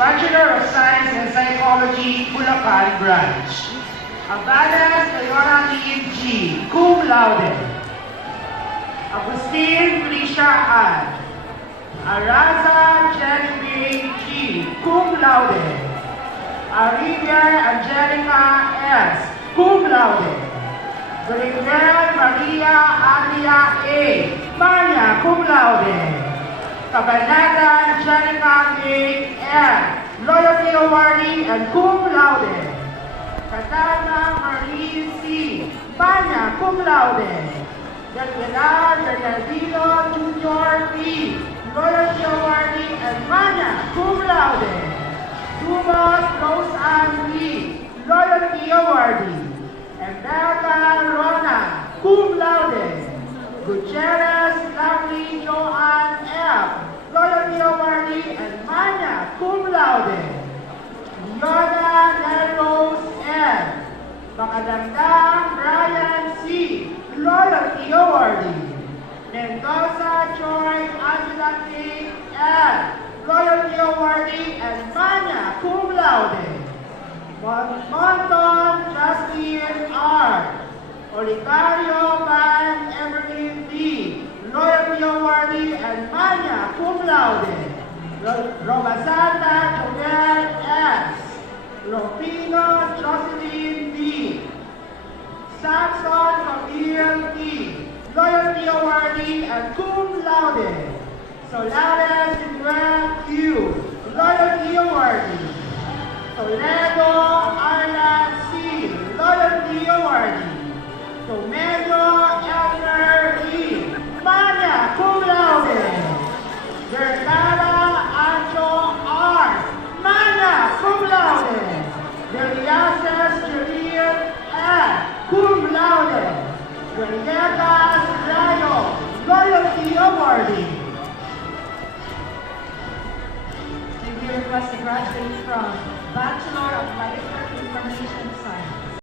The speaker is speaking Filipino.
Bachelor of Science in Psychology, Bulacan Branch. Abadas Leona Lee G, cum laude. Agustin Felicia Ann. Araza Jenny G, cum laude. Arivier Angelica S, cum laude. Grinel Maria Alia A, Maria, cum laude. Cabanata Angelica A, N, Loyalty Awardee and cum laude. Katana Marie C, Maria, cum laude. Del Pilar Bernardino Jr. P, Loyalty Awardee and Maria, cum laude. Dumas Rose Ann Lee, Loyalty Awardee. And Berta Rona, cum laude. Gutierrez Lovely Joanne F, Loyalty Awardee and Manya, cum laude. Leona Neros N, Makadamdam Brian C, Loyalty Awardee. Mendoza Joy Angela K. N, Loyalty Awardee and Manya, cum laude. Monton Justin R, Olivario Van Evelyn D, Loyalty Awardee and Manya, cum laude. Robasata Joel S, Lopino Jocelyn D, Saxon Camille D, Loyalty Awardee and cum laude. Solares Manuel Q, Loyalty Awardee. Toledo Arlan C, Loyalty Awardee. Tomedo Elmer E, Manya, cum laude. Vergara Ancho R, Manya, cum laude. Deliases Julian N, cum laude. Galletas Rayo, Loyalty Awardee. We request to graduate from Bachelor of Life Information Science.